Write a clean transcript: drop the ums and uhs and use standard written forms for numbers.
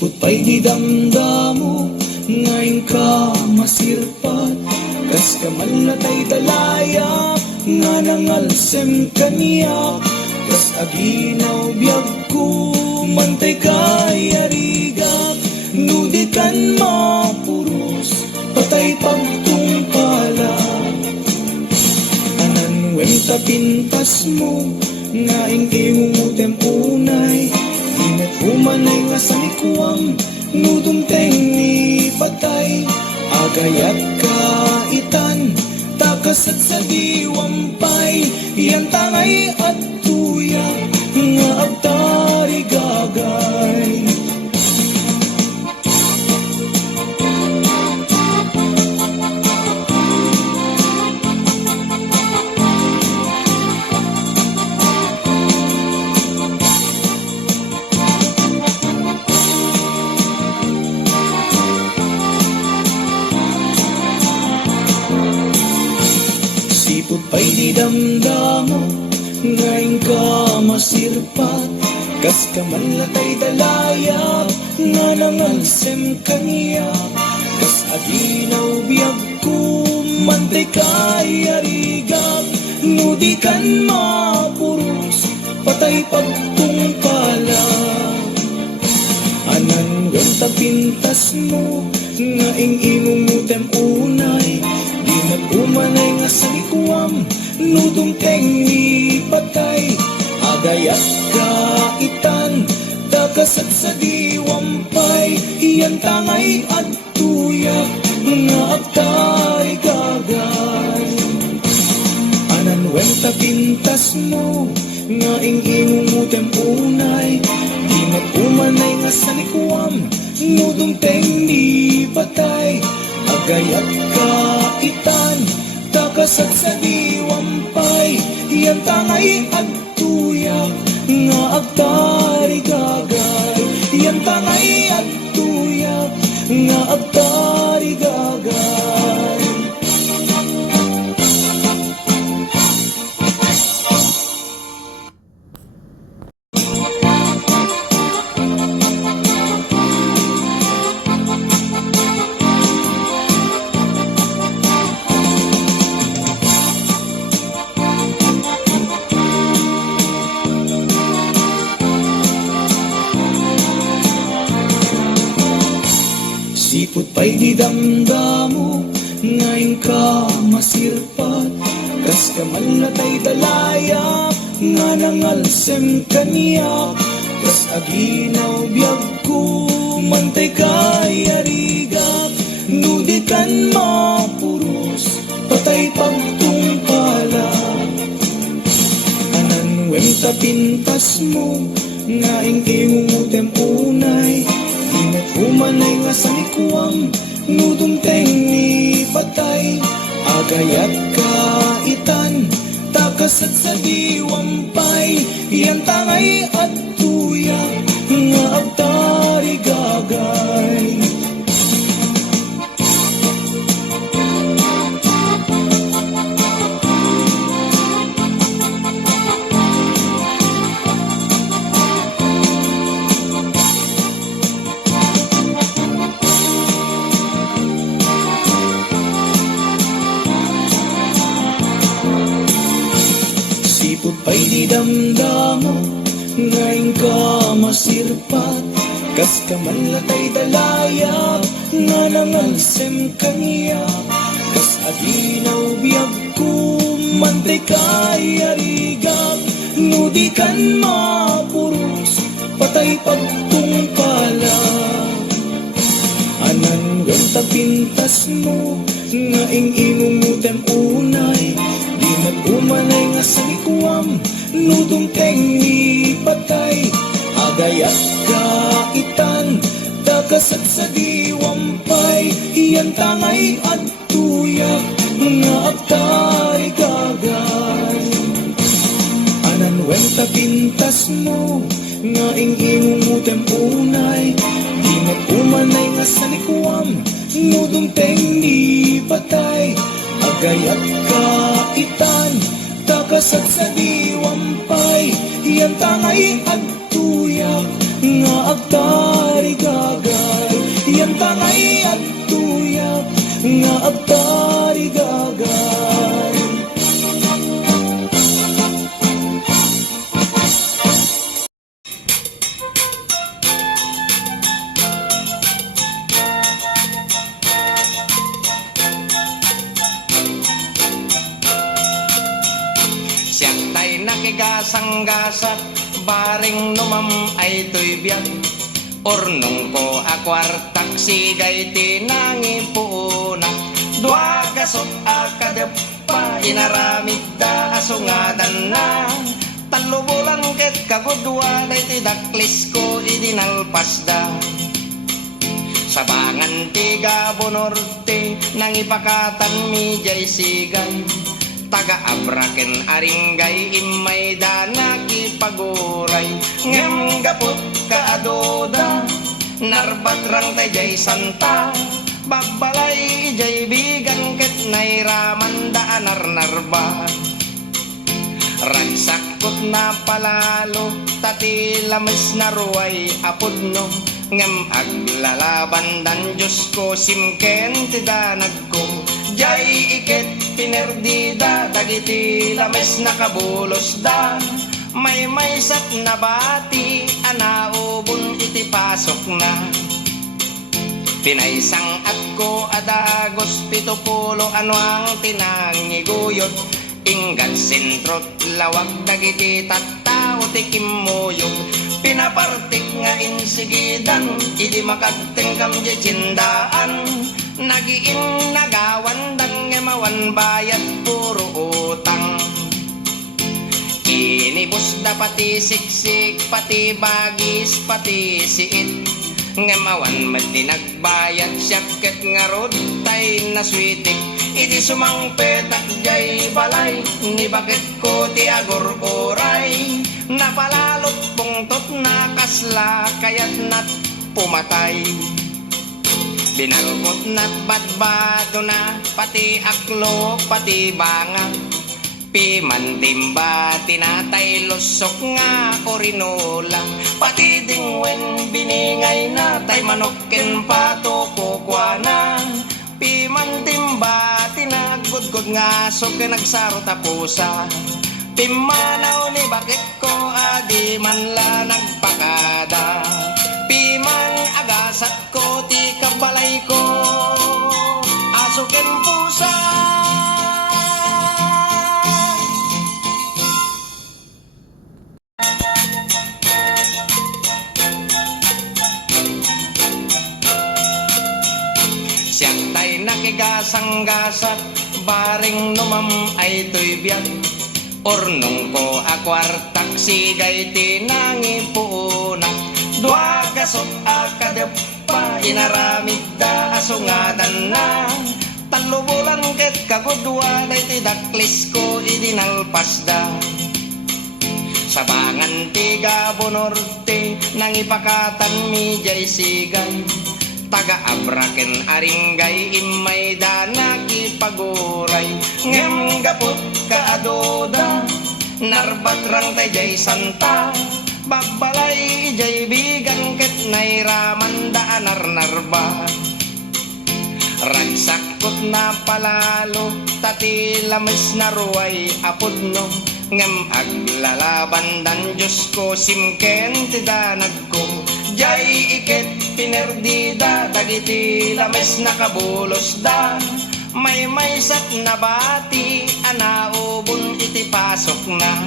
Sipot pa'y di damdamo, ngayon ka masirpat. Kas kaman natay dalayap, nga nangalsem kaniya. Kas aginaw biyag ko, mantay kay arigap. Nudi kan mapuros, patay pagtungpala. Anan wenta pintas mo, nga ingimong utem unay. Inat umanay nga sa likuang, nudumteng ni patay. Agayat kaitan, takasat sa diwampay. Yan tangay at tuyak, nga agtari gagay. Sipot pa'y di damdamo, ngayon ka masirpat. Kas kaman latay dalayap, nga nangalsem kaniya. Kas aginaw biyag ko, mantay kay arigap. Nudi kan mapuros, patay pagtungpala. Anan wenta pintas mo, nga ingimong utem unay. Di nag-umanay nga sa likuam, nudumteng ni patay. Agayat kaitan, takasat sa diwampay. Iyan tangay at tuyak, nga agtay gagay. Anan wenta pintas mo, nga ingimong utem unay. Di nag-umanay nga sa likuam, nudumteng ni patay. Agayat kaitan, takasat sa diwampay. Iyan tangay at tuyak, nga agtari gagay. Iyan tangay at tuyak, nga agtari gagay. Sipot pa'y di damdamo, ngayon ka masirpat. Kas kaman natay dalayap, nga nangalsem kaniya. Kas aginaw biyag ko, mantay kay arigap. Nudi kan mapuros, patay pagtungpala. Anan wenta pintas mo, nga ingimong utem unay. Inat umanay nga sa likuang, nudumteng ni patay. Agayat kaitan, takasat sa diwampay. Iyan tangay at tuyak, nga agtari gagay. Sipot pa'y di damdamo, ngayon ka masirpat. Kas kaman latay dalayap, nga nangalsem kaniya. Kas aginaw biyag ko, mantay kay arigap. Nudi kan mapuros, patay pagtungpala. Anan wenta pintas mo, nga ingimong utem unay. Di nag-umanay nga sa likuam, nudumteng ni patay. Agayat kaitan, takasat sa diwampay. Iyan tangay at tuyak, nga agtari gagay. Anan wenta pintas mo, nga ingimong utem unay. Di nag-umanay nga sa likuam, nudumteng ni patay. Agayat kaitan, takasat sa diwampay. Iyan tangay at tuyak, nga agtarigagay. Yan tangay at tuyap nga agtarigagay. Siyak tay nakigasang-gasak, baring numam ay to'y biyag. Ornong ko akwartak, sigay tinangin puunak. Dua gasot akadep pa, inaramid da asungatan na. Talubulan ket kagudwa, day tidaklis ko idinalpas da. Sabangan tiga bonorte, nang ipakatan mi jay sigay. Taga-abraken aringgay, imay dana kipaguray. Ngem gapot kaadoda, narbatrang tay jay santa. Babalay jay bigan ket nairaman da narnarba. Ragsakot na palalo, tati lamis na ruway apudno. Ngem aglalaban dan Diyos ko, simken tidanag ko. Jay iket pinerdida, dagiti lames nakabulos da. May sat na bati, anaubon iti pasok na. Pinaisang at ko adagos, 70 ano ang tinangiguyod. Inggan sentrot lawag dagiti tattao tikimuyog. Pinapartik nga insigidan, idi makagtengkam di cindaan. Nagiin nagawan dan ngemawan bayad puro utang. Inibus da pati siksik, pati bagis, pati siit. Ngemawan mati nagbayad syaket ngarod tay naswitik. Iti sumangpet at jay balay, ni bakit ko ti agor oray. Napalalot pungtot na kasla, kayat nat pumatay. Binalkot na't badbado na, pati aklo, pati banga. Pimantimba, tinatay lusok nga orinola. Pati dingwen, biningay na, tay manokken pato kukwana. Pimantimba, tinagudgod nga, sok nagsaro tapusa. Pimanaw ni bakit ko, adi man la nagpakada. Piman agasat ko, ti kabalay ko, asukin pusa. Siyak tay nakigasang-gasak, baring numam ay to'y biyag. Ornong ko akwartak, sigay tinangin puunak. Dua gasot akadep pa, inaramid da asungatan na. Talubulan ket kagudwa, day tidaklis ko idinalpas da. Sabangan tiga bonorte, nang ipakatan mi jay sigay. Taga-abraken aringgay, imay dana kipaguray. Ngem gapot kaadoda, narbatrang tay jay santa. Babalay jay bigan ket nairaman da narnarba. Ragsakot na palalo, tati lamis na ruway apudno. Ngem aglalaban dan Diyos ko, simken tidanag ko. Jay iket pinerdida, dagiti lames nakabulos da. May sat na bati, anaubon iti pasok na.